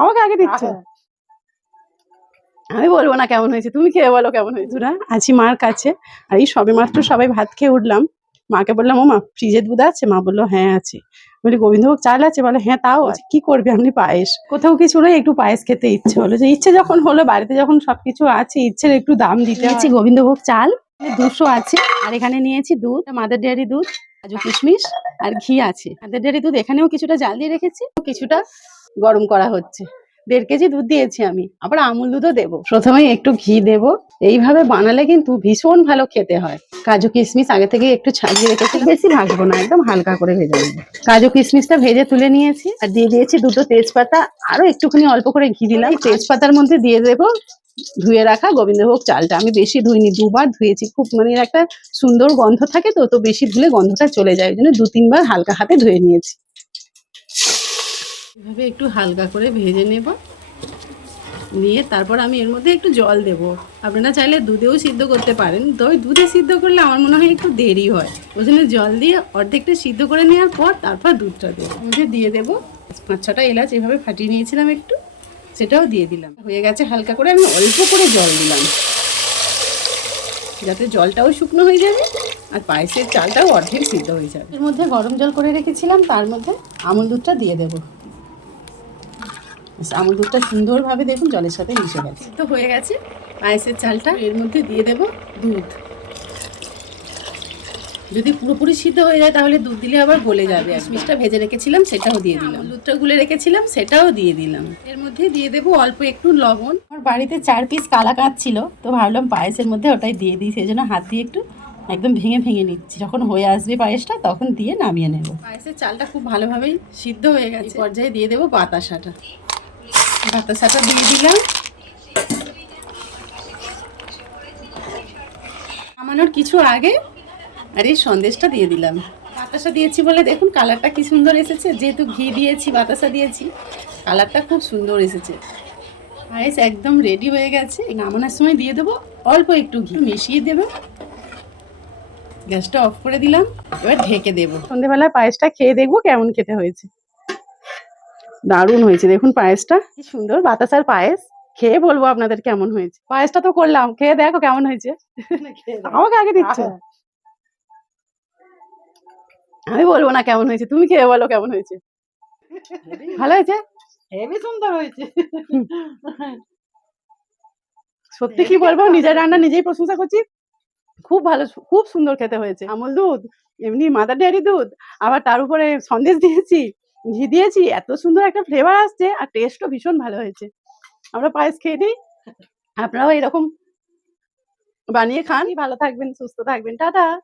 আমাকে আগে দিচ্ছ। হ্যাঁ। আমি বলব না কেমন হয়েছে তুমি খেয়ে বলো কেমন হয়েছে। না আছি মার কাছে আর এই সবে মাত্র সবাই ভাত খেয়ে উঠলাম। মাকে বললাম ও মা ফ্রিজে দুধ আছে? মা বলল হ্যাঁ আছে। বলি গোবিন্দভোগ চাল আছে? বলে হ্যাঁ তাও আছে। কি করবে? আপনি পায়েস। কোথাও কিছু নয় একটু পায়েস খেতে ইচ্ছে হলো। যে ইচ্ছে যখন হলো বাড়িতে যখন সবকিছু আছে ইচ্ছের একটু দাম দিতে নিয়েছি গোবিন্দভোগ চাল। দুশো আছে আর এখানে নিয়েছি দুধ মাদার ডেয়ারি দুধ কাজু কিশমিশ আর ঘি আছে। মাদার ডেয়ারি দুধ এখানেও কিছুটা জাল দিয়ে রেখেছি কিছুটা গরম করা হচ্ছে। দেড় কেজি দুধ দিয়েছি আমি, আবার আমুল দুধও দেবো। প্রথমেই একটু ঘি দেবো। এইভাবে বানালে কিন্তু ভীষণ ভালো খেতে হয়। কাজু কিশমিশ আগে থেকে একটু ছাড়িয়ে রেখেছি, বেশি ভাজবো না, একদম হালকা করে ভেজে নেব। কাজু কিশমিশটা ভেজে তুলে নিয়েছি, আর দিয়ে দিয়েছি দুটো তেজপাতা। আরও একটুখানি অল্প করে ঘি দিলাম, তেজপাতার মধ্যে দিয়ে দেবো ধুয়ে রাখা গোবিন্দভোগ চালটা। আমি বেশি ধুইনি, দুবার ধুয়েছি, খুব মানে একটা সুন্দর গন্ধ থাকে তো তো বেশি ধুলে গন্ধটা চলে যায়। ওই জন্য দু তিনবার হালকা হাতে ধুয়ে নিয়েছি। এভাবে একটু হালকা করে ভেজে নেব। নিয়ে তারপর আমি এর মধ্যে একটু জল দেব। আপনারা চাইলে দুধেও সিদ্ধ করতে পারেন। তবে দুধে সিদ্ধ করলে আমার মনে হয় একটু দেরি হয়। ওই জন্য জল দিয়ে অর্ধেকটা সিদ্ধ করে নেওয়ার পর তারপর দুধটা দেবো। মধ্যে দিয়ে দেবো পাঁচ ছটা এলাচ। এভাবে ফাটিয়ে নিয়েছিলাম একটু। সেটাও দিয়ে দিলাম। হয়ে গেছে হালকা করে আমি অল্প করে জল দিলাম। যাতে জলটাও শুকনো হয়ে যাবে আর পায়েসের চালটাও অর্ধেক সিদ্ধ হয়ে যাবে। এর মধ্যে গরম জল করে রেখেছিলাম। তার মধ্যে আমুল দুধটা দিয়ে দেবো। আমুল দুধটা সুন্দরভাবে দেখুন জলের সাথে মিশে গেছে। তো হয়ে গেছে। পায়েসের চালটা। এর মধ্যে দিয়ে দেব দুধ। যদি পুরোপুরি সিদ্ধ হয়ে যায় তাহলে দুধ দিলে আবার গলে যাবে। কিশমিশটা ভেজে রেখেছিলাম সেটাও দিয়ে দিলাম। দুধটা গুলে রেখেছিলাম সেটাও দিয়ে দিলাম। এর মধ্যে দিয়ে দেবো অল্প একটু লবণ। আমার বাড়িতে চার পিস কালা কাঁচ ছিল তো ভাবলাম পায়েসের মধ্যে ওটাই দিয়ে দিই সেই জন্য হাত দিয়ে একটু একদম ভেঙে ভেঙে নিচ্ছি। যখন হয়ে আসবে পায়েসটা তখন দিয়ে নামিয়ে নেব। পায়েসের চালটা খুব ভালোভাবেই সিদ্ধ হয়ে গেছে। পর্যায়ে দিয়ে দেবো বাতাসাটা। বাতাসাটা দিয়ে দিলাম। নামানোর কিছু আগে আর এই সন্দেশটা দিয়ে দিলাম। বাতাসা দিয়েছি বলে দেখুন, কালারটা কি সুন্দর এসেছে। যেহেতু ঘি দিয়েছি, বাতাসা দিয়েছি, কালারটা খুব সুন্দর এসেছে। পায়েস একদম রেডি হয়ে গেছে। নামানোর সময় দিয়ে দেবো অল্প একটু ঘি। মিশিয়ে দেবো গ্যাসটা অফ করে দিলাম। এবার ঢেকে দেবো। সন্ধেবেলায় পায়েসটা খেয়ে দেখব কেমন খেতে হয়েছে। দারুণ হয়েছে। দেখুন পায়েসটা। কি সুন্দর বাতাসার পায়েস। খেয়ে বলব আপনাদের কেমন হয়েছে। পায়েসটা তো করলাম খেয়ে দেখো কেমন হয়েছে। আমাকে আগে দিচ্ছ। হ্যাঁ। আমি বলব না কেমন হয়েছে তুমি খেয়ে বলো কেমন হয়েছে। ভালো হয়েছে? হেবি সুন্দর হয়েছে। সত্যি কি বলব নিজের রান্না নিজেই প্রশংসা করছি। খুব ভালো খুব সুন্দর খেতে হয়েছে। আমুল দুধ এমনি মাদার ডেয়ারি দুধ আবার তার উপরে সন্দেশ দিয়েছি। ঘি দিয়েছি, এত সুন্দর একটা ফ্লেভার আসছে আর টেস্টও ভীষণ ভালো হয়েছে। আমরা পায়েস খেয়ে নিই, আপনারাও এরকম বানিয়ে খান। ভালো থাকবেন, সুস্থ থাকবেন, টাটা।